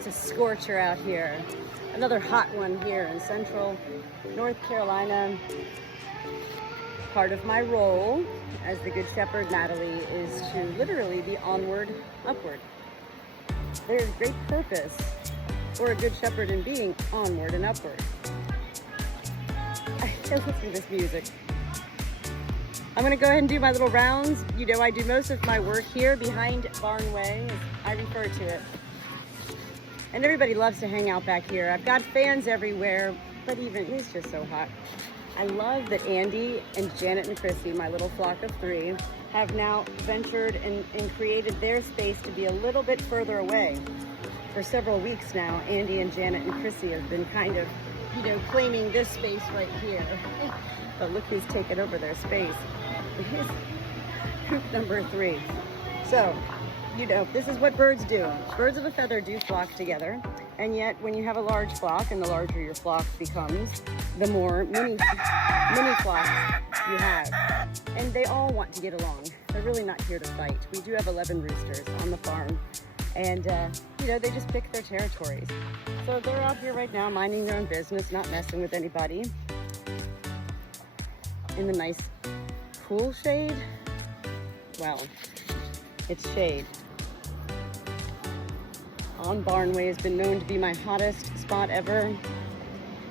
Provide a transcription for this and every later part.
It's a scorcher out here. Another hot one here in central North Carolina. Part of my role as the Good Shepherd Natalie is to literally be onward, upward. There's great purpose for a Good Shepherd in being onward and upward. I can't listen to this music. I'm gonna go ahead and do my little rounds. You know, I do most of my work here behind Barn Way, as I refer to it. And everybody loves to hang out back here. I've got fans everywhere, but even it's just so hot. I love that Andy and Janet and Chrissy, my little flock of 3, have now ventured and created their space to be a little bit further away. For several weeks now, Andy and Janet and Chrissy have been kind of, you know, claiming this space right here. But look who's taken over their space. Group number 3. So, you know, this is what birds do. Birds of a feather do flock together. And yet, when you have a large flock, and the larger your flock becomes, the more mini flocks you have. And they all want to get along. They're really not here to fight. We do have 11 roosters on the farm. And, you know, they just pick their territories. So they're out here right now minding their own business, not messing with anybody. In the nice, cool shade. Well, it's shade. On Barnway has been known to be my hottest spot ever.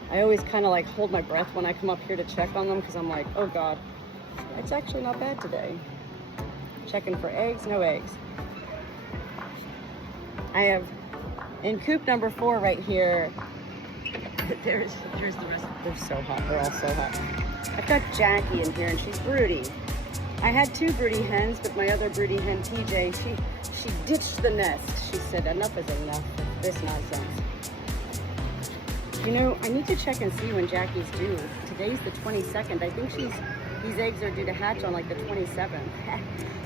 I always kind of like hold my breath when I come up here to check on them because I'm like, oh God, it's actually not bad today. Checking for eggs, no eggs. I have in coop number 4 right here. There's the rest. They're so hot. They're all so hot. I've got Jackie in here and she's broody. I had 2 broody hens, but my other broody hen, TJ, she ditched the nest. She said, enough is enough of this nonsense. You know, I need to check and see when Jackie's due. Today's the 22nd. I think these eggs are due to hatch on like the 27th.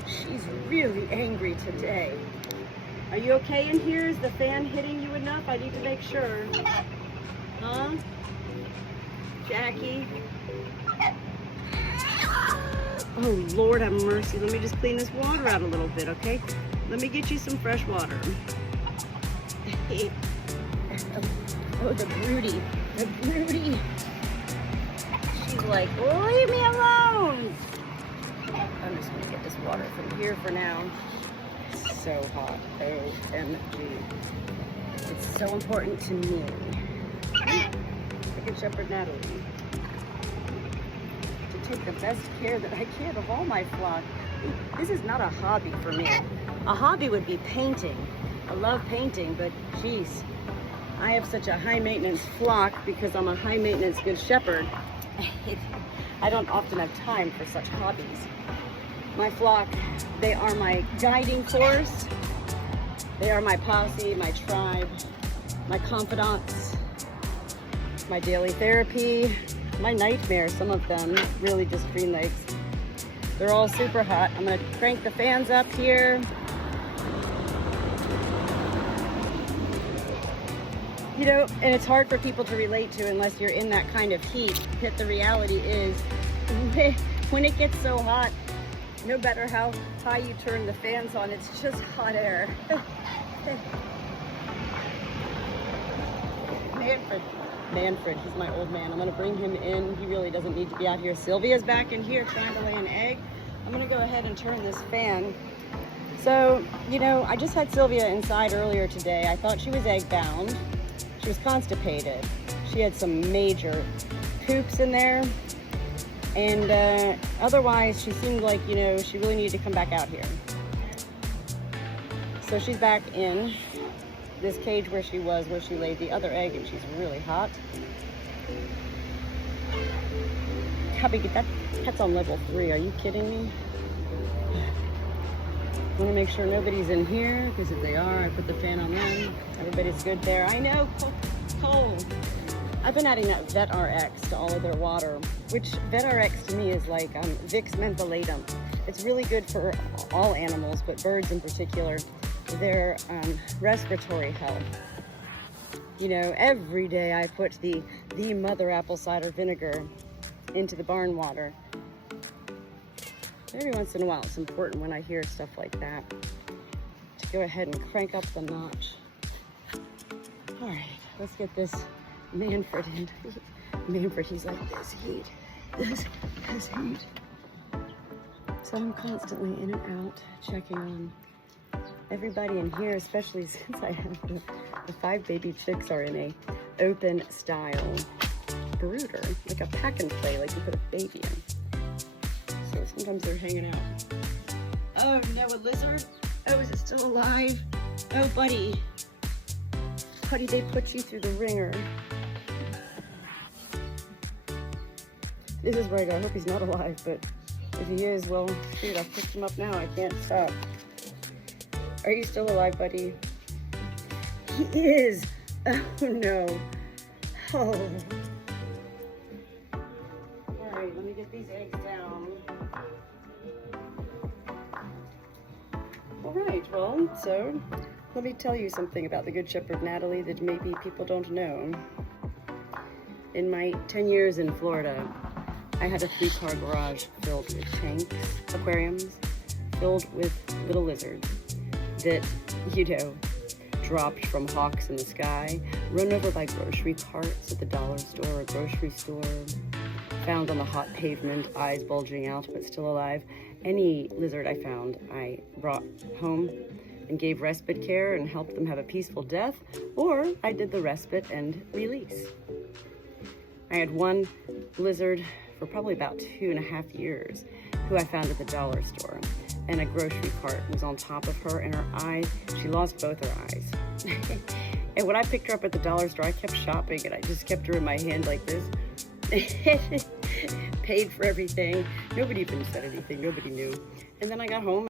She's really angry today. Are you okay in here? Is the fan hitting you enough? I need to make sure. Huh? Jackie? Oh, Lord have mercy. Let me just clean this water out a little bit, okay? Let me get you some fresh water. Oh, the broody. The broody. She's like, leave me alone. I'm just gonna get this water from here for now. It's so hot. OMG. It's so important to me. Good Shepherd Natalie. To take the best care that I can of all my flock. This is not a hobby for me. A hobby would be painting. I love painting, but geez, I have such a high maintenance flock because I'm a high maintenance Good Shepherd. I don't often have time for such hobbies. My flock, they are my guiding force. They are my posse, my tribe, my confidants, my daily therapy, my nightmare. Some of them really just green legs. They're all super hot. I'm gonna crank the fans up here. You know, and it's hard for people to relate to unless you're in that kind of heat. But the reality is, when it gets so hot, no matter how high you turn the fans on, it's just hot air. Manfred, he's my old man. I'm gonna bring him in. He really doesn't need to be out here. Sylvia's back in here trying to lay an egg. I'm gonna go ahead and turn this fan. So, you know, I just had Sylvia inside earlier today. I thought she was egg bound. She was constipated. She had some major poops in there. And otherwise, she seemed like, you know, she really needed to come back out here. So she's back in this cage where she laid the other egg, and she's really hot. How big is that? That's on level 3. Are you kidding me? I want to make sure nobody's in here, because if they are, I put the fan on them. Everybody's good there. I know, cold. I've been adding that Vet RX to all of their water, which Vet RX to me is like Vicks mentholatum. It's really good for all animals, but birds in particular, their respiratory health. You know, every day I put the mother apple cider vinegar into the barn water. Every once in a while, it's important when I hear stuff like that to go ahead and crank up the notch. All right, let's get this Manfred in. Manfred, he's like, this heat. So I'm constantly in and out, checking on everybody in here, especially since I have the 5 baby chicks are in a open style brooder, like a pack and play, like you put a baby in. So sometimes they're hanging out. Oh no, a lizard? Oh, is it still alive? Oh, buddy. Buddy, they put you through the ringer. This is where I go. I hope he's not alive, but if he is, well, shoot, I've picked him up now. I can't stop. Are you still alive, buddy? He is. Oh, no. Oh. All right, let me get these eggs down. All right, well, so let me tell you something about the Good Shepherd Natalie that maybe people don't know. In my 10 years in Florida, I had a 3-car garage filled with tanks, aquariums, filled with little lizards that, you know, dropped from hawks in the sky, run over by grocery carts at the dollar store or grocery store, found on the hot pavement, eyes bulging out but still alive. Any lizard I found, I brought home and gave respite care and helped them have a peaceful death, or I did the respite and release. I had one lizard for probably about 2.5 years who I found at the dollar store, and a grocery cart was on top of her, and her eyes, she lost both her eyes. And when I picked her up at the dollar store, I kept shopping and I just kept her in my hand like this. Paid for everything. Nobody even said anything. Nobody knew. And then I got home